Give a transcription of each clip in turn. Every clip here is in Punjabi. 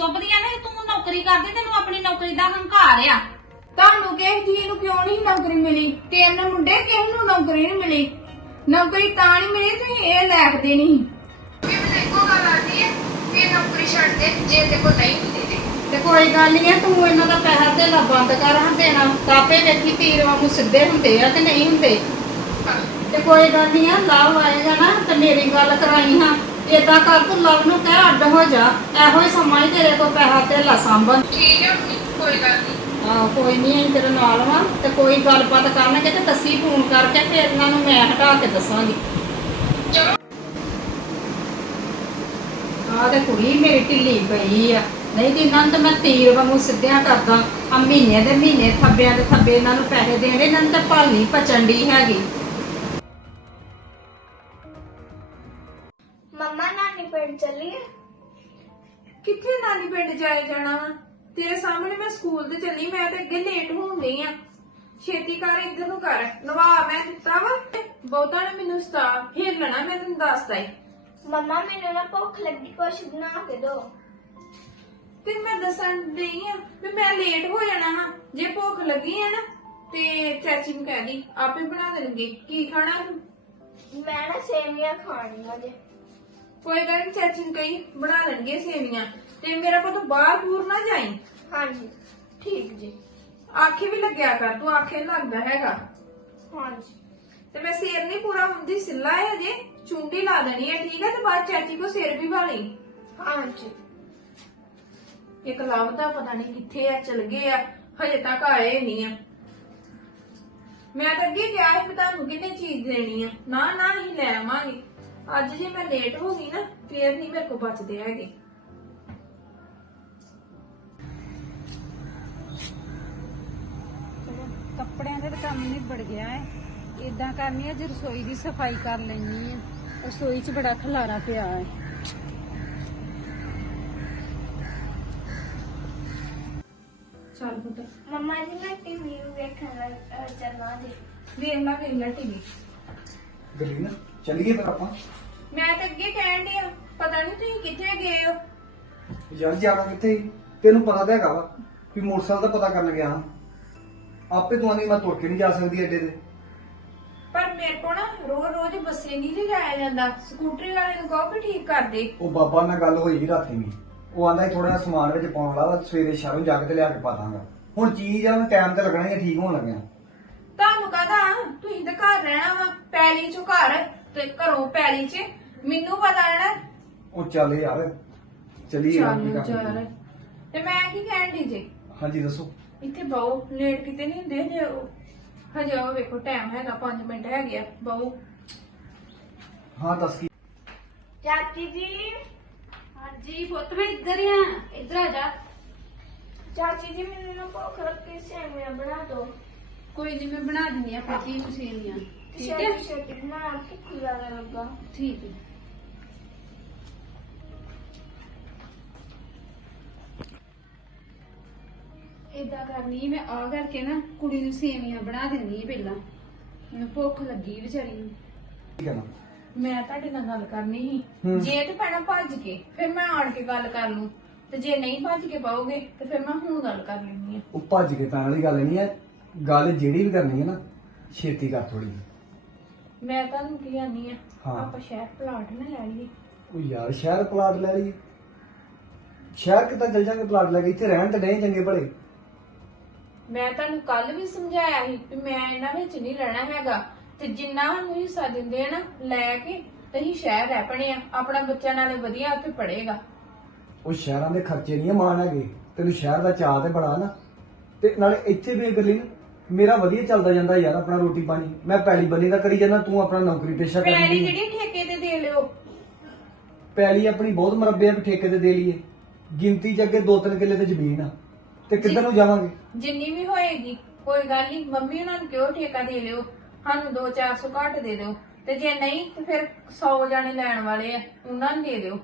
ਚੁੱਪਦੀਆਂ ਨੇ ਤੂੰ ਨੌਕਰੀ ਕਰਦੀ ਤੈਨੂੰ ਆਪਣੀ ਨੌਕਰੀ ਦਾ ਹੰਕਾਰ ਆ। ਤੁਹਾਨੂੰ ਕਿਸੇ ਜੀ ਨੂੰ ਕਿਉਂ ਨਹੀਂ ਨੌਕਰੀ ਮਿਲੀ? ਤਿੰਨ ਮੁੰਡੇ ਕਿਸੇ ਨੂੰ ਨੌਕਰੀ ਨਹੀਂ ਮਿਲੀ। ਨੌਕਰੀ ਤਾਂ ਨਹੀਂ ਮਿਲੀ ਤੁਸੀਂ ਇਹ ਲੈਖਦੇ ਨਹੀਂ। ਕਿ ਮੈਨੂੰ ਇੱਕੋ ਗੱਲ ਆਦੀ ਹੈ? ਕਿ ਨੌਕਰੀ ਛੱਡ ਦੇ ਜੇ ਤੇ ਕੋ ਨਹੀਂ ਤੇ। ਕੋਈ ਗੱਲ ਨਹੀਂ ਹੈ ਤੂੰ ਇਹਨਾਂ ਦਾ ਪੈਸਾ ਧੇਲਾ ਬੰਦ ਕਰ ਹਾਂ ਦੇਣਾ ਤਾਪੇ ਵੇਖੀ ਤੀਰ ਵਾਂਗੂ ਸਿੱਧੇ ਹੁੰਦੇ ਆ ਤੇ ਨਹੀਂ ਹੁੰਦੇ। ਤੇ ਕੋਈ ਗੱਲ ਨਹੀਂ ਆ ਲਵ ਆਏਗਾ ਨਾ ਤੇ ਮੇਰੀ ਗੱਲ ਕਰਾਈ ਹਾਂ। ਏਦਾਂ ਕਰ ਤੂੰ ਲਵ ਨੂੰ ਕਹਿ ਅੱਡ ਹੋ ਜਾ। ਇਹੋ ਹੀ ਸਮਾਂ ਹੀ ਤੇਰੇ ਕੋਲ ਪੈਸਾ ਧੇਲਾ ਸੰਭਨ ਠੀਕ ਹੈ ਮੰਮੀ, ਕੋਈ ਗੱਲ ਨਹੀਂ। ਆਹ ਕੋਈ ਨਹੀਂ ਅਸੀਂ ਤੇਰੇ ਨਾਲ ਵਾਂ। ਤੇ ਕੋਈ ਗੱਲਬਾਤ ਕਰਨਗੇ ਤੇ ਦੱਸੀ ਫੋਨ ਕਰਕੇ ਫਿਰ ਇਹਨਾਂ ਨੂੰ ਮੈਂ ਹਟਾ ਕੇ ਦੱਸਾਂਗੀ। ਚਲੋ। ਆਹ ਤੇ ਕੁੜੀ ਮੇਰੀ ਢਿੱਲੀ ਪਈ ਆ। ਨਹੀਂ ਤੇ ਇਹਨਾਂ ਨੂੰ ਤਾਂ ਮੈਂ ਤੀਰ ਵਾਂਗੂ ਸਿੱਧਿਆਂ ਕਰਦਾ। ਆ ਮਹੀਨੇ ਦੇ ਮਹੀਨੇ ਥੱਬਿਆਂ ਦੇ ਥੱਬੇ ਇਹਨਾਂ ਨੂੰ ਪੈਸੇ ਦੇਣੇ ਇਹਨਾਂ ਨੂੰ ਤਾਂ ਭਲ ਦੀ ਹੈਗੀ। ਪਿੰਡ ਜਾਏ ਜਾਣਾ ਵਾ। ਤੇਰੇ ਸਾਹਮਣੇ ਮੈਂ ਸਕੂਲ ਤੇ ਚੱਲੀ ਮੈਂ ਤੇ ਅੱਗੇ ਲੇਟ ਹੋਣ ਡਈ ਆ। ਛੇਤੀ ਕਰ ਇੱਧਰ ਨੂੰ ਕਰ। ਨਵਾ ਮੈਂ ਦਿੱਤਾ ਵਾ। ਬਹੁਤਾ ਨੇ ਮੈਨੂੰ ਸਤਾ ਹਿੱਲਣਾ ਮੈਂ ਤੈਨੂੰ ਦੱਸਦਾ ਈ। ਮੰਮਾ ਮੈਨੂੰ ਨਾ ਭੁੱਖ ਲੱਗੀ ਕੁਛ ਬਣਾ ਕੇ ਦੋ। ਤੇ ਮੈਂ ਦੱਸਣ ਡਈ ਆ ਵੀ ਮੈਂ ਲੇਟ ਹੋ ਜਾਣਾ ਵਾ। ਜੇ ਭੁੱਖ ਲੱਗੀ ਆ ਨਾ ਤੇ ਚਾਚੀ ਨੂੰ ਕਹਿ ਦੀ ਆਪੇ ਬਣਾ ਦੇਣਗੇ। ਕੀ ਖਾਣਾ ਤੂੰ? ਮੈਂ ਨਾ ਸੇਵੀਆਂ ਖਾਣੀਆਂ ਜੇ। ਕੋਈ ਗੱਲ ਨੀ ਚਾਚੀ ਨੂੰ ਕਹੀ ਬਣਾ ਦੇਣਗੇ ਸੇਵੀਆਂ। ਤੇ ਮੇਰਾ ਪੁੱਤ ਬਾਹਰ ਦੂਰ ਨਾ ਜਾਈ। ਹਾਂਜੀ ਠੀਕ ਜੀ। ਆਖੇ ਵੀ ਲੱਗਿਆ ਕਰ ਤੂੰ ਆਖੇ ਲੱਗਦਾ ਹੈਗਾ। ਹਾਂਜੀ। ਤੇ ਮੈਂ ਸਿਰ ਨਹੀਂ ਪੂਰਾ ਹੁੰਦੀ ਸਿੱਲਾ ਹੈ ਅਜੇ। ਚੁੰਡੀ ਲਾ ਦੇਣੀ ਹੈ ਠੀਕ ਹੈ ਤੇ ਬਾਅਦ ਚਾਚੀ ਕੋ ਸਿਰ ਵੀ ਵਾਲੀ ਹਾਂਜੀ। ਇੱਕ ਲਵ ਦਾ ਪਤਾ ਨਹੀਂ ਕਿੱਥੇ ਆ ਚਲ ਗਏ ਆ ਹਜੇ ਤੱਕ ਆਏ ਨਹੀਂ ਆ। ਮੈਂ ਤਾਂ ਅੱਗੇ ਕਿਹਾ ਸੀ ਵੀ ਤੁਹਾਨੂੰ ਕਿੰਨੇ ਚੀਜ਼ ਦੇਣੀ ਆ। ਨਾ ਨਾ ਹੀ ਲੈ ਆਵਾਂਗੇ। ਅੱਜ ਜੇ ਮੈਂ ਲੇਟ ਹੋ ਗਈ ਨਾ ਫੇਰ ਨਹੀਂ ਮੇਰੇ ਕੋ ਬਚਦੇ ਹੈਗੇ। ਕੱਪੜਿਆਂ ਦੇ ਤਾਂ ਕੰਮ ਨਿਬੜ ਗਿਆ ਹੈ। ਇਦਾਂ ਕਰਨੀ ਹੈ ਜੇ ਰਸੋਈ ਦੀ ਸਫ਼ਾਈ ਕਰ ਲੈਣੀ ਹੈ। ਰਸੋਈ 'ਚ ਬੜਾ ਖਲਾਰਾ ਪਿਆ ਹੈ। ਚੱਲ ਪੁੱਤ। ਮੰਮਾ ਜੀ ਮੈਂ ਟੀਵੀ ਵੇਖਣ ਲੱਗ ਚੱਲਾਂ ਜੀ ਵੇਖ ਲੈ ਵੇਖ ਲੈ ਟੀਵੀ ਗਰਲੀਨ ਚੱਲੀਏ ਫਿਰ ਆਪਾਂ। ਮੈਂ ਤਾਂ ਅੱਗੇ ਕਹਿਣ ਡਈ ਆ ਪਤਾ ਨਹੀਂ ਤੁਸੀਂ ਕਿੱਥੇ ਗਏ ਹੋ। ਯਾਰ ਜਾਣਾ ਕਿੱਥੇ ਸੀ? ਤੈਨੂੰ ਪਤਾ ਤਾਂ ਹੈਗਾ ਵਾ ਵੀ ਮੋਟਰਸਾਈਕਲ ਦਾ ਪਤਾ ਕਰਨ ਗਿਆ ਹਾਂ। ਆਪੇ ਤੂੰ ਆਂਦੀ ਮੈਂ ਤੁਰ ਕੇ ਨਹੀਂ ਜਾ ਸਕਦੀ ਐਡੇ ਦੇ ਪਰ ਮੇਰੇ ਕੋ ਨਾ ਰੋਜ਼ ਰੋਜ਼ ਬੱਸੇ ਨਹੀਂ ਜੇ ਜਾਇਆ ਜਾਂਦਾ। ਸਕੂਟਰੀ ਵਾਲੇ ਨੂੰ ਕਹੋ ਵੀ ਠੀਕ ਕਰ ਦੇ। ਉਹ ਬਾਬਾ ਨਾਲ ਗੱਲ ਹੋਈ ਰਾਤੀ ਵੀ। ਉਹ ਆਂਦਾ ਥੋੜਾ ਜਿਹਾ ਸਮਾਨ ਵਿੱਚ ਪਾਉਣ ਵਾਲਾ ਵਾ, ਸਵੇਰੇ ਸ਼ਹਿਰੋਂ ਜਾ ਕੇ ਤੇ ਲਿਆ ਕੇ ਪਾ ਦਾਂਗਾ। ਹੁਣ ਚੀਜ਼ ਆ ਟਾਈਮ ਤੇ ਲੱਗਣਾ ਹੀ ਆ, ਠੀਕ ਹੋਣ ਲੱਗਿਆ। ਤੁਹਾਨੂੰ ਕਹਦਾ ਤੁਸੀਂ ਤਾਂ ਘਰ ਰਹਿਣਾ ਵਾ ਪੈਲੀ ਚੋਂ ਘਰ ਤੇ ਘਰੋਂ ਪੈਲੀ 'ਚ। ਮੈਨੂੰ ਪਤਾ ਹੈ ਨਾ? ਉਹ ਚੱਲ ਯਾਰ ਚੱਲ। ਚੱਲ। ਤੇ ਮੈਂ ਕੀ ਕਹਿਣ ਦੀ ਜੇ? ਹਾਂਜੀ ਦੱਸੋ। ਇੱਥੇ ਬਹੁ ਲੇਟ ਕਿਤੇ ਨਹੀਂ ਹੁੰਦੇ? ਜੇ ਹਜੇ ਉਹ ਵੇਖੋ ਟਾਈਮ ਹੈਗਾ 5 ਮਿੰਟ ਹੈਗੇ ਆ ਬਹੁ। ਹਾਂ ਦੱਸ ਕੀ ਚਾਚੀ ਜੀ। ਹਾਂਜੀ ਪੁੱਤ ਮੈਂ ਇੱਧਰ ਹੀ ਆ। ਇੱਧਰ ਆ ਜਾ। ਚਾਚੀ ਜੀ ਮੈਨੂੰ ਨਾ ਭੁੱਖ ਲੱਗੀ ਸੇਵੀਆਂ ਬਣਾ ਦੋ ਕੋਈ ਨਹੀਂ ਮੈਂ ਬਣਾ ਦਿੰਦੀ ਆ ਪਤੀ ਨੂੰ ਸੇਵੀਆਂ ਠੀਕ ਹੈ? ਛੇਤੀ ਛੇਤੀ ਬਣਾ ਭੁੱਖ ਜ਼ਿਆਦਾ ਲੱਗਾ। ਠੀਕ ਹੈ। ਇਦਾਂ ਕਰਨੀ ਮੈਂ ਆ ਕਰਕੇ ਨਾ ਕੁੜੀ ਨੂੰ ਸੇਵੀਆਂ ਬਣਾ ਦਿੰਦੀ ਆ ਪਹਿਲਾਂ। ਮੈਨੂੰ ਭੁੱਖ ਲੱਗੀ ਵਿਚਾਰੀ ਨੂੰ। ਕੀ ਕਹਿਣਾ ਮੈਂ ਤੁਹਾਡੇ ਨਾਲ ਗੱਲ ਕਰਨੀ ਸੀ। ਹੂੰ। ਜੇ ਤੇ ਪੈਣਾ ਭੱਜ ਕੇ ਫਿਰ ਮੈਂ ਆਣ ਕੇ ਗੱਲ ਕਰ ਲੂੰ। ਤੇ ਜੇ ਨਹੀਂ ਭੱਜ ਕੇ ਪਾਓਗੇ ਤੇ ਫਿਰ ਮੈਂ ਹੁਣ ਗੱਲ ਕਰ ਲੈਣੀ ਆ। ਉਹ ਭੱਜ ਕੇ ਪੈਣ ਵਾਲੀ ਗੱਲ ਨਹੀਂ ਹੈ। ਗੱਲ ਜਿਹੜੀ ਵੀ ਕਰਨੀ ਹੈ ਨਾ ਛੇਤੀ ਕਰ ਥੋੜੀ ਮੈਂ ਤੁਹਾਨੂੰ ਕੀ ਆਨੀ ਆ ਹਾਂ। ਆਪਾਂ ਸ਼ਹਿਰ ਪਲਾਟ ਨਾ ਲੈ ਲਈਏ ਉਹ ਯਾਰ ਸ਼ਹਿਰ ਪਲਾਟ ਲੈ ਲਈ ਸ਼ਹਿਰ ਕਿੱਦਾਂ ਚੱਲ ਜਾਂਗੇ ਪਲਾਟ ਲੈ ਕੇ? ਇੱਥੇ ਰਹਿਣ ਤੇ ਨਹੀਂ ਚੰਗੇ ਭਲੇ। ਮੈਂ ਤੁਹਾਨੂੰ ਕੱਲ ਵੀ ਸਮਝਾਇਆ ਸੀ ਕਿ ਮੈਂ ਇਹਨਾਂ ਵਿੱਚ ਨਹੀਂ ਰਹਿਣਾ ਹੈਗਾ। ਤੇ ਜਿੰਨਾ ਸਾਨੂੰ ਹਿੱਸਾ ਦਿੰਦੇ ਆ ਨਾ ਲੈ ਕੇ ਤੇ ਅਸੀਂ ਸ਼ਹਿਰ ਰਹਿ ਪਣੇ ਆ। ਆਪਣਾ ਬੱਚਾ ਨਾਲੇ ਵਧੀਆ ਉੱਥੇ ਪੜ੍ਹੇਗਾ। ਉਹ ਸ਼ਹਿਰਾਂ ਦੇ ਖਰਚੇ ਨਹੀਂ ਮਾਣ ਹੈਗੇ। ਤੈਨੂੰ ਸ਼ਹਿਰ ਦਾ ਚਾਹ ਤੇ ਬੜਾ ਨਾ। ਤੇ ਨਾਲੇ ਇੱਥੇ ਵੀ ਨਾ ਮੇਰਾ ਵਧੀਆ ਚੱਲਦਾ ਜਾਂਦਾ ਯਾਰ ਆਪਣਾ ਰੋਟੀ ਪਾਣੀ। ਮੈਂ ਪੈਲੀ ਬੰਨੀ ਦਾ ਕਰੀ ਜਾਂਦਾ ਤੂੰ ਆਪਣਾ ਨੌਕਰੀ ਪੇਸ਼ਾ ਪੈਲੀ ਕਰੀ ਜਿਹੜੀ ਠੇਕੇ ਤੇ ਦੇ ਲਿਓ। ਪੈਲੀ ਆਪਣੀ ਬਹੁਤ ਮਰਬੇ ਆ ਵੀ ਠੇਕੇ ਤੇ ਦੇ ਲਈਏ। ਗਿਣਤੀ ਚ ਅੱਗੇ 2-3 ਕਿੱਲੇ ਤੇ ਜ਼ਮੀਨ ਆ। ਤੇ ਕਿੱਧਰ ਨੂੰ ਜਾਵਾਂਗੇ? ਜਿੰਨੀ ਵੀ ਹੋਏਗੀ ਕੋਈ ਗੱਲ ਨਹੀਂ ਮੰਮੀ ਉਹਨਾਂ ਨੂੰ ਕਿਉਂ ਠੇਕਾ ਦੇ ਲਿਓ? ਸਾਨੂੰ 2-400 ਘੱਟ ਦੇ ਦਿਓ। ਤੇ ਜੇ ਨਹੀਂ ਤੇ ਫਿਰ 100 ਜਾਣੇ ਲੈਣ ਵਾਲੇ ਆ ਉਹਨਾਂ ਨੂੰ ਦੇ ਦਿਓ।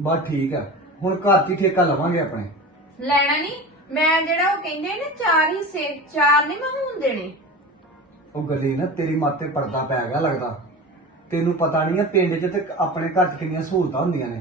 ਬਸ ਠੀਕ ਆ। ਹੁਣ ਘਰ 'ਚ ਹੀ ਠੇਕਾ ਲਵਾਂਗੇ ਆਪਣੇ। ਲੈਣਾ ਨਹੀਂ? ਮੈਂ ਜਿਹੜਾ ਉਹ ਕਹਿੰਦੇ ਨੇ ਚਾਰ ਹਿੱਸੇ ਚਾਰ ਨਹੀਂ ਮੈਂ ਹੁਣ ਦੇਣੇ। ਉਹ ਗੱਲੇ ਨਾ ਤੇਰੀ ਮਾਤੇ ਪਰਦਾ ਪੈ ਗਿਆ ਲੱਗਦਾ। ਤੈਨੂੰ ਪਤਾ ਨਹੀਂ ਆ ਪਿੰਡ 'ਚ ਤੇ ਆਪਣੇ ਘਰ 'ਚ ਕਿੰਨੀਆਂ ਸਹੂਲਤਾਂ ਹੁੰਦੀਆਂ ਨੇ।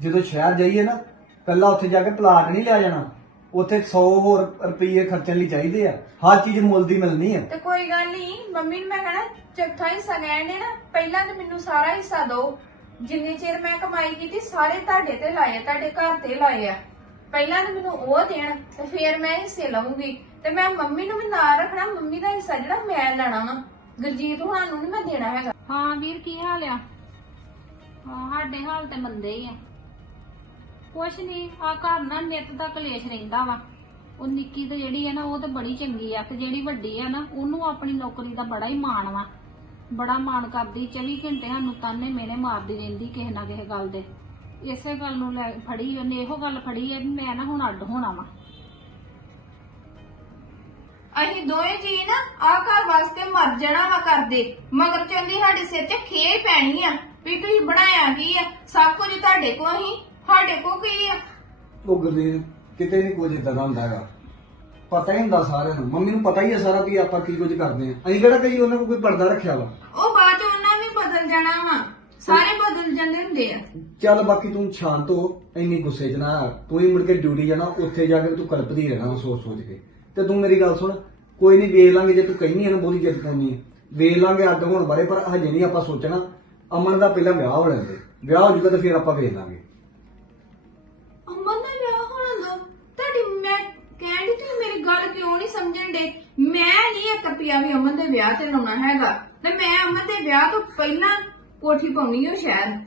ਜਦੋਂ ਸ਼ਹਿਰ ਜਾਈਏ ਨਾ ਪਹਿਲਾਂ ਉੱਥੇ ਜਾ ਕੇ ਪਲਾਟ ਨਹੀਂ ਲਿਆ ਜਾਣਾ। ਉੱਥੇ 100 ਹੋਰ ਰੁਪਏ ਖਰਚਣ ਲਈ ਚਾਹੀਦੇ ਆ। ਹਰ ਚੀਜ਼ ਮੁੱਲ ਦੀ ਮਿਲਣੀ ਆ। ਤੇ ਕੋਈ ਗੱਲ ਨਹੀਂ ਮੰਮੀ ਨੂੰ ਮੈਂ ਕਹਣਾ ਚੌਥਾ ਹਿੱਸਾ ਲੈਣ ਦੇ ਨਾ ਪਹਿਲਾਂ ਤੇ ਮੈਨੂੰ ਸਾਰਾ ਹਿੱਸਾ ਦਿਓ ਜਿੰਨੇ ਚਿਰ ਮੈਂ ਕਮਾਈ ਕੀਤੀ ਸਾਰੇ ਤੁਹਾਡੇ ਤੇ ਲਾਏ ਆ ਤੁਹਾਡੇ ਘਰ ਤੇ ਲਾਏ ਆ। ਪਹਿਲਾਂ ਤੇ ਮੈਨੂੰ ਉਹ ਦੇਣ ਤੇ ਫਿਰ ਮੈਂ ਹਿੱਸੇ ਲਵਾਂਗੀ ਤੇ ਮੈਂ ਮੰਮੀ ਨੂੰ ਵੀ ਨਾਲ ਰੱਖਣਾ ਮੰਮੀ ਦਾ ਹਿੱਸਾ ਜਿਹੜਾ ਮੈਂ ਲੈਣਾ ਵਾ। ਗੁਰਜੀਤ ਹੋਣਾ ਨੂੰ ਨਹੀਂ ਮੈਂ ਦੇਣਾ ਹੈਗਾ। ਹਾਂ ਵੀਰ ਕੀ ਹਾਲ ਆ? ਹਾਂ ਸਾਡੇ ਹਾਲ ਤੇ ਮੰਦੇ ਹੀ ਆ। ਕੁਛ ਨਹੀਂ ਆ ਘਰ ਨਾ ਨਿੱਤ ਦਾ ਕਲੇਸ਼ ਰਹਿੰਦਾ ਵਾ। ਉਹ ਨਿੱਕੀ ਤੇ ਜਿਹੜੀ ਆ ਨਾ, ਉਹ ਤੇ ਬੜੀ ਚੰਗੀ ਆ ਤੇ ਜਿਹੜੀ ਵੱਡੀ ਆ ਨਾ, ਉਹਨੂੰ ਆਪਣੀ ਨੌਕਰੀ ਦਾ ਬੜਾ ਹੀ ਮਾਣ ਵਾ। ਬੜਾ ਮਾਣ ਕਰਦੀ 24 ਘੰਟੇ ਸਾਨੂੰ ਤਾਨੇ ਮੇਨੇ ਮਾਰਦੀ ਰਹਿੰਦੀ ਕਿਸੇ ਨਾ ਕਿਸੇ ਗੱਲ ਦੇ ਇਸੇ ਗੱਲ ਨੂੰ ਲੈ ਫੜੀ, ਉਹਨੇ ਇਹੋ ਗੱਲ ਫੜੀ ਹੈ ਵੀ ਮੈਂ ਨਾ ਹੁਣ ਅੱਡ ਹੋਣਾ ਵਾ। ਅਸੀਂ ਦੋਵੇਂ ਜੀ ਨਾ ਆ ਘਰ ਵਾਸਤੇ ਮਰ ਜਾਣਾ ਵਾ ਕਰਦੇ ਮਗਰ ਚੰਦੀ ਸਾਡੇ ਸਿਰ 'ਚ ਖੇ ਪੈਣੀ ਆ, ਵੀ ਤੁਸੀਂ ਬਣਾਇਆ ਕੀ ਆ? ਸਭ ਕੁਝ ਤੁਹਾਡੇ ਕੋਲ ਹੀ। ਸਾਡੇ ਕੋਲ ਕੀ ਆ? ਉਹ ਗੁਰਦੀਪ ਕਿਤੇ ਨਹੀਂ ਕੁਝ ਇਦਾਂ ਦਾ ਹੁੰਦਾ ਹੈਗਾ। ਪਤਾ ਹੀ ਹੁੰਦਾ ਸਾਰਿਆਂ ਨੂੰ। ਮੰਮੀ ਨੂੰ ਪਤਾ ਹੀ ਹੈ ਸਾਰਾ ਵੀ ਆਪਾਂ ਕੀ ਕੁਝ ਕਰਦੇ ਆ। ਅਸੀਂ ਕਿਹੜਾ ਕਈ ਉਹਨਾਂ ਕੋਲ ਕੋਈ ਪਰਦਾ ਰੱਖਿਆ ਵਾ? ਉਹ ਬਾਅਦ ਚ ਉਹਨਾਂ ਵੀ ਬਦਲ ਜਾਣਾ ਵਾ। ਸਾਰੇ ਬਦਲ ਜਾਂਦੇ ਹੁੰਦੇ ਆ। ਚੱਲ ਬਾਕੀ ਤੂੰ ਸ਼ਾਂਤ ਹੋ ਇੰਨੀ ਗੁੱਸੇ 'ਚ ਨਾ ਆ। ਤੂੰ ਹੀ ਮੁੜ ਕੇ ਡਿਊਟੀ ਜਾਣਾ ਉੱਥੇ ਜਾ ਕੇ ਤੂੰ ਕਲਪਦੀ ਰਹਿਣਾ ਸੋਚ ਸੋਚ ਕੇ। ਤੇ ਤੂੰ ਮੇਰੀ ਗੱਲ ਸੁਣ ਕੋਈ ਨਹੀਂ ਵੇਖ ਲਾਂਗੇ ਜੇ ਤੂੰ ਕਹਿੰਦੀ ਹੈ ਨਾ ਬਹੁਤੀ ਜਿੱਦ ਕਰਨੀ ਹੈ ਵੇਖ ਲਾਂਗੇ ਅੱਡ ਹੋਣ ਬਾਰੇ ਪਰ ਹਜੇ ਨਹੀਂ ਆਪਾਂ ਸੋਚਣਾ। ਅਮਨ ਦਾ ਪਹਿਲਾਂ ਵਿਆਹ ਹੋ ਲੈਂਦੇ। ਵਿਆਹ ਹੋ ਜਾਊਗਾ ਤਾਂ ਫਿਰ ਆਪਾਂ ਵੇਖ ਲਾਂਗੇ। ਮੈਂ ਨਹੀਂ ਇੱਕ ਰੁਪਿਆ ਵੀ ਅਮਨ ਦੇ ਵਿਆਹ ਤੇ ਲਾਉਣਾ ਹੈਗਾ। ਤੇ ਮੈਂ ਅਮਨ ਦੇ ਵਿਆਹ ਤੋਂ ਪਹਿਲਾਂ ਕੋਠੀ ਪਾਉਣੀ ਹੋ ਸ਼ਾਇਦ।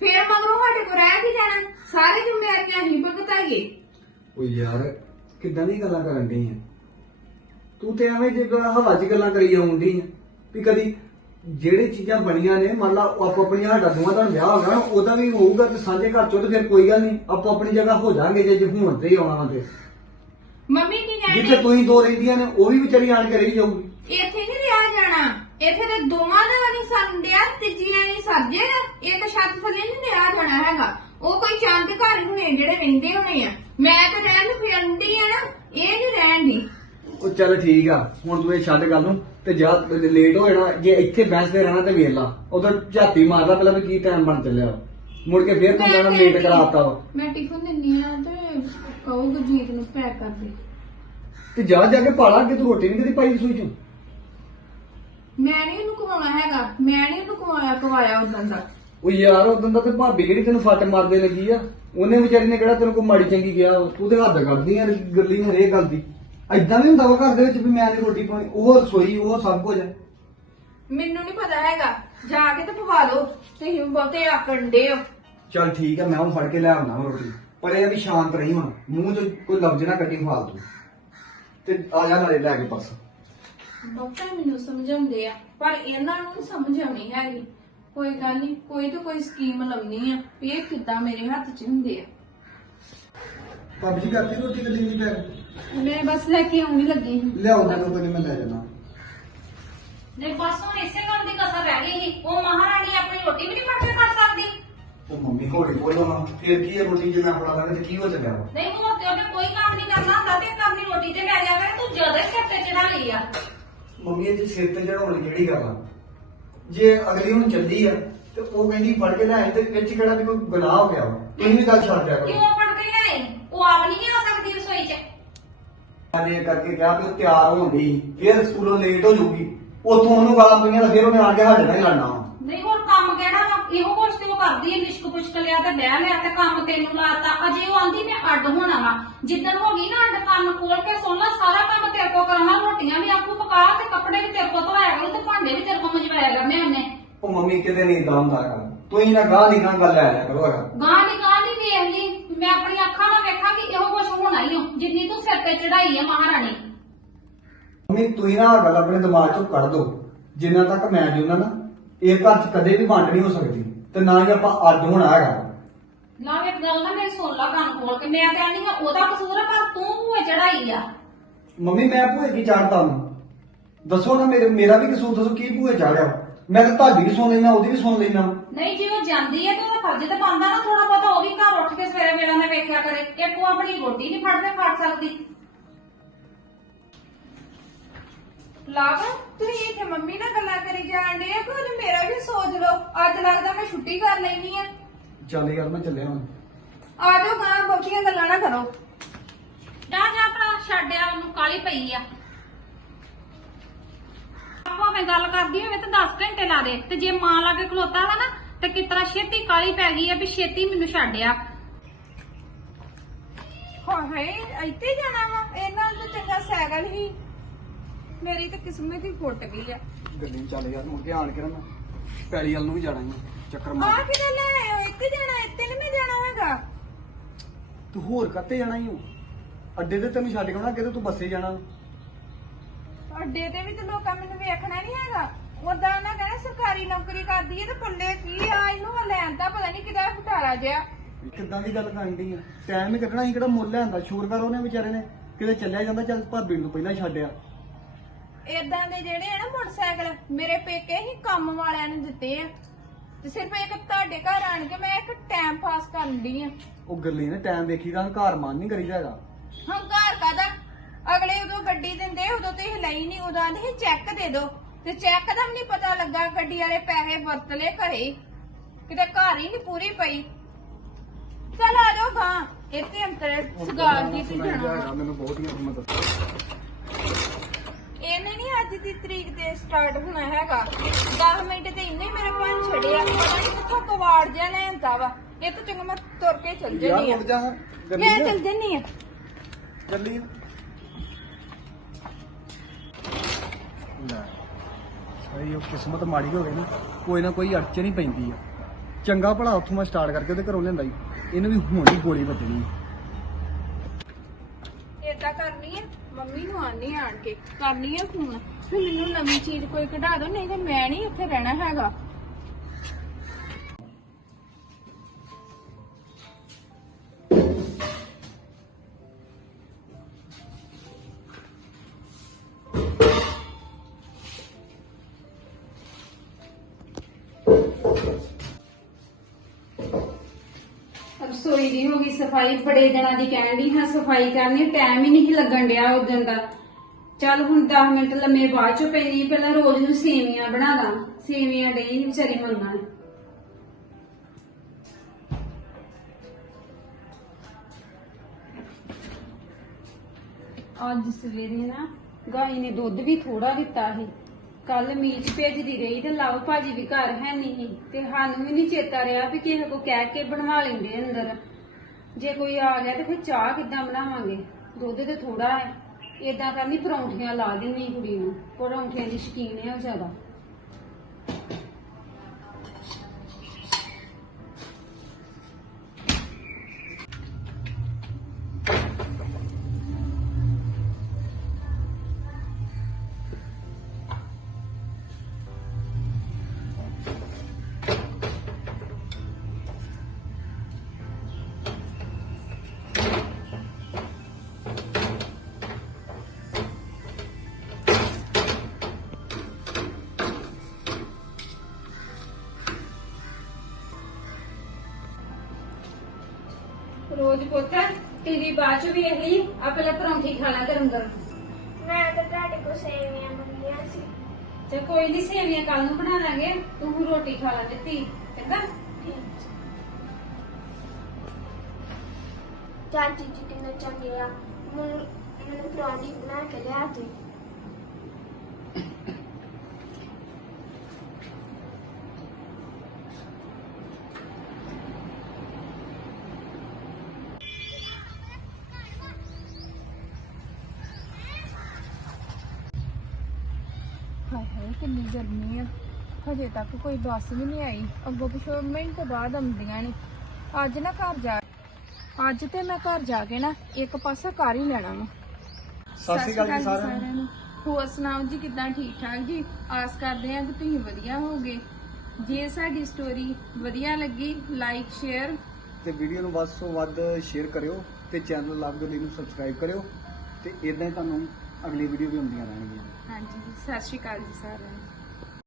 ਫੇਰ ਮਗਰੋਂ ਸਾਡੇ ਕੋਲ ਰਹਿ ਕੇ ਜਾਣਾ? ਸਾਰੇ ਜ਼ਿੰਮੇਵਾਰੀਆਂ ਹੀ ਭੁਗਤਾਂਗੇ ਉਹ ਯਾਰ ਕਿੱਦਾਂ ਦੀ ਗੱਲਾਂ ਕਰਨ ਡਈ ਆ? ਤੂੰ ਤੇ ਐਵੇਂ ਜਿਵੇਂ ਹਵਾ 'ਚ ਗੱਲਾਂ ਕਰੀ ਜਾਉਂਦੀ ਆ। ਵੀ ਕਦੀ ਜਿਹੜੇ ਚੀਜ਼ਾਂ ਬਣੀਆਂ ਨੇ ਮੰਨ ਲਾ ਆਪੋ ਆਪਣੀਆਂ ਸਾਡਾ ਦੋਵਾਂ ਦਾ ਵਿਆਹ ਹੋਗਾ ਨਾ, ਉਹਦਾ ਵੀ ਹੋਊਗਾ ਤੇ ਸਾਂਝੇ ਘਰ ਚੋਂ ਤੇ ਫਿਰ ਕੋਈ ਗੱਲ ਨਹੀਂ। ਆਪੋ ਆਪਣੀ ਜਗ੍ਹਾ ਹੋ ਜਾਾਂਗੇ ਜੇ ਜੇ ਹੁਣ ਤੇ ਹੀ ਆਉਣਾ ਵਾ ਤੇ। ਮੰਮੀ ਜਿੱਥੇ ਤੁਸੀਂ ਦੋ ਰਹਿੰਦੀਆਂ ਨੇ ਉਹ ਵੀ ਵਿਚਾਰੀ ਆਣ ਕੇ ਰਹੀ ਜਾਊਗੀ। ਇੱਥੇ ਨਹੀਂ ਰਿਹਾ ਜਾਣਾ। ਇੱਥੇ ਤੇ ਦੋਵਾਂ ਦਾ ਨਹੀਂ ਸੰਡਿਆ ਤੀਜੀਆਂ ਨਹੀਂ ਸੱਜੇਗਾ ਇੱਕ ਛੱਤ ਥੱਲੇ ਨਹੀਂ ਰਿਹਾ ਜਾਣਾ ਹੈਗਾ। ਉਹ ਕੋਈ ਚੰਦ ਘਰ ਹੁਣੇ ਜਿਹੜੇ ਰਹਿੰਦੇ ਹੋਣੇ ਆ। ਮੈਂ ਤਾਂ ਰਹਿਣ ਨੂੰ ਫਿਰੰਦੀ ਆ ਨਾ ਇਹ ਨਹੀਂ ਰਹਿਣ ਦੀ। ਉਹ ਚੱਲ ਠੀਕ ਆ ਹੁਣ ਤੂੰ ਇਹ ਛੱਡ ਗੱਲ ਨੂੰ ਤੇ ਜਾ ਲੇਟ ਹੋ ਜਾਣਾ ਜੇ ਇੱਥੇ ਬੈਠਦੇ ਰਹਿਣਾ ਤੇ ਵੇਖ ਲਾ। ਉਧਰ ਝਾਤੀ ਮਾਰਦਾ ਪਹਿਲਾਂ ਵੀ ਕੀ ਟਾਈਮ ਬਣ ਚੱਲਿਆ ਵਾ। ਮੁੜ ਕੇ ਫੇਰ ਤੂੰ ਕਹਿਣਾ ਲੇਟ ਕਰਾਤਾ ਵਾ। ਮੈਂ ਟਿਫਨ ਦਿੰਨੀ ਆ ਤੇ ਕਹੋ ਗੁਰਜੀਤ ਨੂੰ ਪੈਕ ਕਰ ਦੇ ਤੇ ਜਾ ਜਾ ਕੇ ਪਾਲਾ ਅੱਗੇ ਤੂੰ ਰੋਟੀ ਨਹੀਂ ਕਦੀ ਪਾਈ ਰਸੋਈ ਚੋਂ। ਮੈਂ ਨਹੀਂ ਉਹਨੂੰ ਕਵਾਉਣਾ ਹੈਗਾ ਮੈਂ ਨਹੀਂ ਉਹਨੂੰ ਕਵਾਇਆ ਕਵਾਇਆ ਉਦੋਂ ਦਾ। ਉਹ ਯਾਰ ਉਦੋਂ ਦਾ ਤੇ ਭਾਬੀ ਕਿਹੜੀ ਤੈਨੂੰ ਫੱਟ ਮਾਰਦੇ ਲੱਗੀ ਆ? ਉਹਨੇ ਵਿਚਾਰੀ ਨੇ ਕਿਹੜਾ ਤੈਨੂੰ ਕੋਈ ਮਾੜੀ ਚੰਗੀ ਗਿਆ ਤੂੰ ਤੇ ਹੱਦ ਕਰਦੀ ਆ ਗੱਲੀ ਨੂੰ ਹਰੇਕ ਗੱਲ ਦੀ। ਐਦਾਂ ਵੀ ਹੁੰਦਾ ਵਾ ਘਰ ਦੇ ਵਿੱਚ ਵੀ ਮੈਂ ਨਹੀਂ ਰੋਟੀ ਪਾਉਣੀ ਉਹ ਰਸੋਈ ਉਹ ਸਭ ਕੁਝ ਹੈ ਮੈਨੂੰ ਨਹੀਂ ਪਤਾ ਹੈਗਾ ਜਾ ਕੇ ਤੇ ਪਵਾ ਲਓ ਤੁਸੀਂ ਬਹੁਤੇ ਆਕਣ ਦੇ ਹੋ। ਚੱਲ ਠੀਕ ਆ ਮੈਂ ਉਹ ਫੜ ਕੇ ਲੈ ਆਉਣਾ ਰੋਟੀ। ਪਰ ਇਹ ਆ ਵੀ ਸ਼ਾਂਤ ਰਹੀ ਹੁਣ ਮੂੰਹ 'ਚ ਕੋਈ ਲਫ਼ਜ਼ ਨਾ ਕੱਢੀ ਫਾਲਤੂ। ਤੇ ਆ ਜਾ ਨਾਲੇ ਲੈ ਕੇ ਪਰਸ। ਡਾਕਟਰ ਮੈਨੂੰ ਸਮਝਾਉਂਦੇ ਆ ਪਰ ਇਹਨਾਂ ਨੂੰ ਸਮਝ ਆਉਣੀ ਹੈਗੀ। ਕੋਈ ਗੱਲ ਨਹੀਂ ਕੋਈ ਤਾਂ ਕੋਈ ਸਕੀਮ ਲਾਉਣੀ ਆ ਵੀ ਇਹ ਕਿੱਦਾਂ ਮੇਰੇ ਹੱਥ 'ਚ ਹੁੰਦੇ ਆ। ਭਾਬੀ ਜੀ ਕਰਤੀ ਰੋਟੀ ਕਦੀ ਨਹੀਂ ਪੈ ਮੈਂ ਬਸ ਲੈ ਕੇ ਆਉਣੀ ਲੱਗੀ ਸੀ। ਲਿਆਓ ਮੈਨੂੰ ਕੋਈ ਨੀ, ਮੈਂ ਲੈ ਜਾਣਾ। ਨੇ ਬਸ ਹੁਣ ਇਸੇ ਗੱਲ ਦੀ ਕਸਰ ਰਹਿ ਗਈ ਸੀ। ਉਹ ਮਹਾਰਾਣੀ ਆਪਣੀ ਰੋਟੀ ਵੀ ਨਹੀਂ ਫੜ ਕੇ ਖਾ ਸਕਦੀ। ਉਹ ਮੰਮੀ ਹੌਲੀ ਬੋਲੋ ਨਾ ਫਿਰ ਕੀ ਹੈ ਰੋਟੀ ਜੇ ਮੈਂ ਫੜਾ ਦਾਂਗਾ ਤੇ ਕੀ ਹੋ ਚੱਲਿਆ ਵਾ? ਨਹੀਂ ਹੋਰ ਤੇ ਉਹਨੇ ਕੋਈ ਕੰਮ ਨਹੀਂ ਕਰਨਾ ਹੁੰਦਾ ਤੇ ਆਪਣੀ ਰੋਟੀ ਤੇ ਲੈ ਜਾ ਕਰ ਤੂੰ ਜ਼ਿਆਦਾ ਹੀ ਸਿਰ ਤੇ ਚੜਾ ਲਈ ਆ। ਮੰਮੀ ਇਹ ਜੀ ਸਿਰ ਤੇ ਚੜਾਉਣ ਵਾਲੀ ਕਿਹੜੀ ਗੱਲ ਆ? ਜੇ ਅਗਲੀ ਹੁਣ ਚੱਲੀ ਆ ਤੇ ਉਹ ਕਹਿੰਦੀ ਫੜ ਕੇ ਲੈ ਤੇ ਵਿੱਚ ਕਿਹੜਾ ਵੀ ਕੋਈ ਗੁਨਾਹ ਹੋ ਗਿਆ ਵਾ? ਤੁਸੀਂ ਵੀ ਗੱਲ ਛੱਡ ਦਿਆ ਕਰੋ। ਕਿਉਂ ਫੜ ਕੇ ਲਿਆਏ ਉਹ ਆਪ ਨਹੀਂ ਆ ਸਕਦੀ ਰਸੋਈ 'ਚ। ਇਹ ਕਰਕੇ ਕਿਹਾ ਵੀ ਉਹ ਤਿਆਰ ਹੋਣ ਦੀ ਫਿਰ ਸਕੂਲੋਂ ਲੇਟ ਹੋ ਜਾਊਗੀ। ਉੱਥੋਂ ਉਹਨੂੰ ਗਾਲਾਂ ਪਈਆਂ ਤਾਂ ਫਿਰ ਉਹਨੇ ਆ ਕੇ ਸਾਡੇ ਨਾਲ ਹੀ ਲੜਨਾ ਵਾ। ਨਹੀਂ ਹੋਰ ਕੰਮ ਕਿਹੜਾ ਵਾ? ਇਹੋ ਕੁਛ ਤੇ ਕਰਦੀ ਹੈ ਲਿਸ਼ਕ ਪੁਸ਼ਕ ਲਿਆ ਤੇ ਬਹਿ ਲਿਆ ਤੇ ਕੰਮ ਤੈਨੂੰ ਲਾਤਾ। ਅਜੇ ਉਹ ਆਂਦੀ ਮੈਂ ਅੱਡ ਹੋਣਾ ਵਾ। ਜਿੱਦਣ ਹੋ ਗਈ ਨਾ ਅੱਡ ਕੰਮ ਖੋਲ ਕੇ ਸੋਣਾ ਸਾਰਾ ਕੰਮ ਤੇਰੇ ਕੋ ਕਰਾਉਣਾ ਰੋਟੀਆਂ ਵੀ ਆਪੂ ਪਕਾ ਤੇ ਕੱਪੜੇ ਵੀ ਤੇਰੇ ਕੋ ਕਰੂ ਤੇ ਭਾਂਡੇ ਵੀ ਤੇਰੇ ਕੋ ਮਜਵਾਇਆ ਕਰਨੇ ਉਹਨੇ। ਉਹ ਮੰਮੀ ਕਿਤੇ ਨਹੀਂ ਇਦਾਂ ਹੁੰਦਾ ਕਰ ਤੁਸੀਂ ਨਾ ਗਾਹ ਦੀ ਗਾਹ ਗੱਲ ਲੈ ਲਿਆ ਕਰੋ ਹੈਗਾ। ਗਾਂ ਦੀ ਗਾਂ ਦੀ ਵੇਖ ਲਈ। ਮੈਂ ਆਪਣੀ ਅੱਖਾਂ ਨਾਲ ਵੇਖਾਂ ਕਿ ਇਹੋ ਕੁਛ ਹੋਣਾ ਹੀ ਹੋ ਜਿੰਨੀ ਤੂੰ ਸਿਰ ਤੇ ਚੜਾਈ ਹੈ ਮਹਾਰਾਣੀ। ਮੰਮੀ ਤੁਸੀਂ ਨਾ ਆਹ ਗੱਲ ਆਪਣੇ ਦਿਮਾਗ ਚੋਂ ਕੱਢ ਦਿਓ ਜਿੰਨਾ ਤੱਕ ਮੈਂ ਜਿਉਣਾ ਨਾ ਇਹ ਘਰ 'ਚ ਕਦੇ ਵੀ ਵੰਡ ਨਹੀਂ ਹੋ ਸਕਦੀ। ਤੇ ਨਾ ਹੀ ਆਪਾਂ ਅੱਡ ਹੋਣਾ ਹੈਗਾ। ਨਾ ਵੇ ਗੱਲ ਨਾ ਮੇਰੀ ਸੁਣ ਲਾ ਕੰਨ ਖੋਲ ਕੇ। ਮੈਂ ਤੇ ਆਨੀ ਹਾਂ ਉਹਦਾ ਕਸੂਰ ਹੈ ਪਰ ਤੂੰ ਹੋਏ ਚੜਾਈ ਆ। ਮੰਮੀ ਮੈਂ ਭੂਏ ਕੀ ਚਾੜਦਾ ਹਾਂ ਦੱਸੋ ਨਾ ਮੇਰੇ ਮੇਰਾ ਵੀ ਕਸੂਰ ਦੱਸੋ ਕੀ ਭੂਏ ਚਾੜਿਆ ਮੈਂ ਤਾਂ ਤੁਹਾਡੀ ਵੀ ਸੁਣ ਲੈਣਾ ਉਹਦੀ ਵੀ ਸੁਣ ਲੈਣਾ ਨਹੀਂ ਜੇ ਉਹ ਜਾਂਦੀ ਹੈ ਤੇ ਉਹਦਾ ਫਰਜ਼ ਤੇ ਬਣਦਾ ਨਾ ਥੋੜਾ ਬਹੁਤਾ ਉਹ ਵੀ ਘਰ ਉੱਠ ਕੇ ਸਵੇਰੇ ਵੇਲਾ ਨੇ ਵੇਖਿਆ ਕਰੇ। ਇੱਕ ਉਹ ਆਪਣੀ ਰੋਟੀ ਨਹੀਂ ਫੜਦੇ ਫੜ ਸਕਦੀ। ਲਾਗ ਤੁਸੀਂ ਇੱਥੇ ਮੰਮੀ ਨਾਲ ਗੱਲਾਂ ਕਰੀ ਜਾਣ ਦੇ ਆ ਕੁਝ ਮੇਰਾ ਵੀ ਸੋਚ ਲਓ। ਅੱਜ ਲੱਗਦਾ ਮੈਂ ਛੁੱਟੀ ਕਰ ਲੈਣੀ ਆ। ਚੱਲ ਯਾਰ ਮੈਂ ਚੱਲਿਆ ਹੁਣ। ਆ ਜਾਓ ਗਾਂ ਬਹੁਤੀਆਂ ਗੱਲਾਂ ਨਾ ਕਰੋ। ਜਾ ਜਾ ਭਰਾ ਛੱਡਿਆ ਉਹਨੂੰ ਕਾਲੀ ਪਈ ਆ। ਭਾਵੇਂ ਗੱਲ ਕਰਦੀ ਹੋਵੇ ਤਾਂ 10 ਘੰਟੇ ਲਾ ਦੇ। ਤੇ ਜੇ ਮਾਂ ਲਾਗੇ ਖਲੋਤਾ ਵਾ ਨਾ ਤੇ ਕਿਤਰਾ ਛੇਤੀ ਕਾਲੀ ਪੈ ਗਈ ਆ ਵੀ ਛੇਤੀ ਮੈਨੂੰ ਛੱਡਿਆ ਹਾਏ ਇੱਥੇ ਜਾਣਾ ਵਾ। ਇਹਨਾਂ ਤੋਂ ਚੰਗਾ ਸਾਈਕਲ ਹੀ। ਮੇਰੀ ਤਾਂ ਕਿਸਮਤ ਹੀ ਫੁੱਟ ਗਈ ਆ। ਗੱਡੀ ਨੂੰ ਚੱਲ ਯਾਰ ਮੁੜ ਕੇ ਆਣ ਕੇ ਨਾ ਪੈਲੀ ਵੱਲ ਨੂੰ ਵੀ ਜਾਣਾ ਹੀ ਚੱਕਰ ਆ ਮਾਰ ਕਿਤੇ ਲੈ ਆਇਓ ਇੱਥੇ ਜਾਣਾ ਇੱਥੇ ਨਹੀਂ ਮੈਂ ਜਾਣਾ ਹੈਗਾ। ਤੂੰ ਹੋਰ ਕੱਤੇ ਜਾਣਾ ਹੀ ਹੋ ਅੱਡੇ ਤੇ ਤੈਨੂੰ ਛੱਡ ਕੇ ਆਉਣਾ ਅੱਗੇ ਤੇ ਬੱਸੇ ਜਾਣਾ। ਅੱਡੇ ਤੇ ਵੀ ਤੇ ਲੋਕਾਂ ਮੈਨੂੰ ਵੇਖਣਾ ਨਹੀਂ ਹੈਗਾ। ਉਦਾਂ ਨਾ ਕਹਿੰਦਾ ਸਰਕਾਰੀ ਨੌਕਰੀ ਕਰਦੀ ਹੈ ਤੇ ਪੱਲੇ ਕੀ ਆ? ਇਹਨੂੰ ਲੈਣ ਤਾਂ ਪਤਾ ਨਹੀਂ ਕਿਦਾ ਫਟਾਰਾ ਜਿਆ ਕਿੱਦਾਂ ਦੀ ਗੱਲ ਕਰਨ ਦੀ ਆ? ਟਾਈਮ ਹੀ ਕੱਢਣਾ ਸੀ ਕਿਹੜਾ ਮੁੱਲ ਲਿਆਂਦਾ? ਸ਼ੂਰ ਕਰ ਉਹਨੇ ਵਿਚਾਰੇ ਨੇ। ਕਿਤੇ ਚੱਲਿਆ ਜਾਂਦਾ ਚੱਲ ਭਾਬੀ ਨੂੰ ਪਹਿਲਾਂ ਹੀ ਛੱਡਿਆ ਏਦਾਂ ਦੇ ਜਿਹੜੇ ਆ ਨਾ ਮੋਟਰਸਾਈਕਲ ਮੇਰੇ ਪੇਕੇ ਹੀ ਕੰਮ ਵਾਲਿਆਂ ਨੇ ਦਿੱਤੇ ਆ। ਤੇ ਸਿਰਫ ਇੱਕ ਤੁਹਾਡੇ ਘਰ ਆਣ ਕੇ ਮੈਂ ਇੱਕ ਟਾਈਮ ਪਾਸ ਕਰਨ ਦੀ ਆ। ਉਹ ਗੱਲੀ ਨੇ ਟਾਈਮ ਵੇਖੀਦਾ ਹੰਕਾਰ ਮਾਨ ਨਹੀਂ ਕਰੀਦਾ ਹੈਗਾ। ਹੰਕਾਰ ਕਾਦਾ ਅਗਲੇ ਉਦੋਂ ਗੱਡੀ ਦਿੰਦੇ ਉਦੋਂ ਤੇ ਇਹ ਲਈ ਨਹੀਂ ਉਦੋਂ ਆਂਦੇ ਚੈੱਕ ਦੇ ਦਿਓ ਤੇ ਚੈੱਕ ਦਾ ਵੀ ਨਹੀਂ ਪਤਾ ਲੱਗਾ ਗੱਡੀ ਵਾਲੇ ਪੈਸੇ ਵਰਤ ਲਏ ਘਰੇ। ਕਿਤੇ ਘਰ ਹੀ ਨਹੀਂ ਪੂਰੀ ਪਈ। ਚਲ ਆ ਜਾਓ ਗਾਂ ਇੱਥੇ ਅੰਤਰ ਸਗਾਰ ਦੀ ਤੇ ਜਾਣਾ। ਮੈਨੂੰ ਬਹੁਤ ਹੀ ਮਦਦ ਇਹਨੇ ਨਹੀਂ ਅੱਜ ਦੀ ਤਰੀਕ ਤੇ ਸਟਾਰਟ ਹੋਣਾ ਹੈਗਾ। 10 ਮਿੰਟ ਤੇ ਇੰਨੇ ਮੇਰੇ ਭੰਨ ਛੜਿਆ ਪਤਾ ਨਹੀਂ ਕਿੱਥੋਂ ਕਵਾੜ ਜਿਹਾ ਲੈਂਦਾ ਵਾ। ਇਹ ਤਾਂ ਚੰਗਾ ਮੈਂ ਤੁਰ ਕੇ ਚੱਲ ਜੰਨੀ ਆ। ਜਾ ਮੈਂ ਚੱਲ ਜੰਨੀ ਆ। ਗੱਲੀ ਲੈ ਸਾਰੀ ਉਹ ਕਿਸਮਤ ਮਾੜੀ ਹੋਵੇ ਨਾ। ਕੋਈ ਨਾ ਕੋਈ ਅੜਚਨ ਹੀ ਪੈਂਦੀ ਆ। ਚੰਗਾ ਭਲਾ ਉੱਥੋਂ ਮੈਂ ਸਟਾਰਟ ਕਰਕੇ ਉਹਦੇ ਘਰੋਂ ਲਿਆਂਦਾ ਸੀ ਇਹਨੂੰ ਵੀ ਹੁਣ ਹੀ ਗੋਲੀ ਵੱਜਣੀ ਆ। ਏਦਾਂ ਕਰਨੀ ਹੈ ਮੰਮੀ ਨੂੰ ਆਣੀ ਆਣ ਕੇ। ਕਰਨੀ ਆ ਫੋਨ। ਫਿਰ ਮੈਨੂੰ ਨਵੀਂ ਚੀਜ਼ ਕੋਈ ਕਢਾ ਦਿਓ, ਨਹੀਂ ਤੇ ਮੈਂ ਨਹੀਂ ਇੱਥੇ ਰਹਿਣਾ ਹੈਗਾ। ਸਫ਼ਾਈ ਬੜੇ ਦਿਨਾਂ ਦੀ ਕਹਿਣ ਦੀ ਹਾਂ, ਸਫ਼ਾਈ ਕਰਨੀ ਟਾਈਮ ਹੀ ਨਹੀਂ ਲੱਗਣ ਡਿਆ ਉਦੋਂ ਦਾ। ਚੱਲ ਹੁਣ 10 ਮਿੰਟ ਲੰਮੇ ਬਾਅਦ ਚ ਪੈਣੀ ਪਹਿਲਾਂ ਰੋਜ਼ ਨੂੰ ਸੇਵੀਆਂ ਬਣਾ ਦਾਂ। ਸੇਵੀਆਂ ਡਈ ਵਿਚਾਰੀ ਮੰਗਣ ਅੱਜ ਸਵੇਰੇ ਨਾ ਗਾਈ ਨੇ ਦੁੱਧ ਵੀ ਥੋੜਾ ਦਿੱਤਾ ਸੀ। ਕੱਲ ਮੀਚ ਭੇਜਦੀ ਰਹੀ ਤੇ ਲਵ ਭਾਜੀ ਵੀ ਘਰ ਹੈ ਨਹੀਂ ਤੇ ਸਾਨੂੰ ਵੀ ਨਹੀਂ ਚੇਤਾ ਰਿਹਾ ਵੀ ਕਿਸੇ ਕੋ ਕਹਿ ਕੇ ਬਣਵਾ ਲੈਂਦੇ ਅੰਦਰ। ਜੇ ਕੋਈ ਆ ਗਿਆ ਤੇ ਫਿਰ ਚਾਹ ਕਿੱਦਾਂ ਬਣਾਵਾਂਗੇ? ਦੁੱਧ ਤੇ ਥੋੜਾ ਹੈ। ਏਦਾਂ ਕਰਨੀ, ਪਰੌਂਠੀਆਂ ਲਾ ਦਿੰਨੀ ਕੁੜੀ ਨੂੰ। ਪਰੌਂਠੀਆਂ ਦੀ ਸ਼ਕੀਨ ਹੈ ਉਹ ਜ਼ਿਆਦਾ। ਰੋਜ਼ ਪੁੱਤ ਟੀਵੀ ਬਾਅਦ ਚ ਵੀ ਇਹੀ ਆ ਪਹਿਲਾਂ ਪਰੌਂਠੀ ਖਾ ਲਾ ਗਰਮ ਗਰਮ। ਮੈਂ ਤਾਂ ਤੁਹਾਡੇ ਕੋਲ ਸੇਵੀਆਂ ਮੰਗੀਆਂ ਸੀ। ਤੇ ਕੋਈ ਨਹੀਂ ਸੇਵੀਆਂ ਕੱਲ ਨੂੰ ਬਣਾ ਲਾਂਗੇ ਤੂੰ ਹੁਣ ਰੋਟੀ ਖਾ ਲੈ ਦਿੱਤੀ ਚੰਗਾ? ਚਾਚੀ ਜੀ ਕਿੰਨੇ ਚੰਗੇ ਆ। ਮੈਨੂੰ ਮੈਨੂੰ ਪਰੌਂਠੀ ਬਣਾ ਕੇ ਲਿਆ ਦੇ ਹਾਏ ਹਾਏ ਕਿੰਨੀ ਗਰਮੀ ਆ ਹਜੇ ਤੱਕ ਕੋਈ ਬੱਸ ਵੀ ਨਹੀਂ ਆਈ। ਅੱਗੋਂ ਪਿਛੋਂ ਮਿੰਟ ਬਾਅਦ ਆਉਂਦੀਆਂ ਨੇ। ਅੱਜ ਨਾ ਘਰ ਜਾ ਅੱਜ ਤੇ ਮੈਂ ਘਰ ਜਾ ਕੇ ਨਾ ਇੱਕ ਪਾਸਾ ਕਰ ਹੀ ਲੈਣਾ ਵਾ। ਸਤਿ ਸ਼੍ਰੀ ਅਕਾਲ ਜੀ ਸਾਰਿਆਂ ਨੂੰ। ਹੋਰ ਸੁਣਾਓ ਜੀ ਕਿਦਾਂ ਠੀਕ ਠਾਕ ਜੀ? ਆਸ ਕਰਦੇ ਹਾਂ ਕਿ ਤੁਸੀਂ ਵਧੀਆ ਹੋਗੇ ਜੇ ਸਾਡੀ ਸਟੋਰੀ ਵਧੀਆ ਲੱਗੀ ਲਾਈਕ ਸ਼ੇਅਰ ਤੇ ਵੀਡੀਓ ਨੂੰ ਵੱਧ ਤੋਂ ਵੱਧ ਸ਼ੇਅਰ ਕਰਿਓ ਤੇ ਚੈਨਲ ਲਵ ਗੱਲੀ ਨੂੰ ਸਬਸਕ੍ਰਾਈਬ ਕਰਿਓ ਤੇ ਇਦਾਂ ਹੀ ਤੁਹਾਨੂੰ ਅਗਲੀ ਵੀਡੀਓ ਵੀ ਹੁੰਦੀਆਂ ਰਹਿਣਗੀਆਂ। ਹਾਂਜੀ ਸਤਿ ਸ਼੍ਰੀ ਅਕਾਲ ਜੀ ਸਾਰਿਆਂ ਨੂੰ।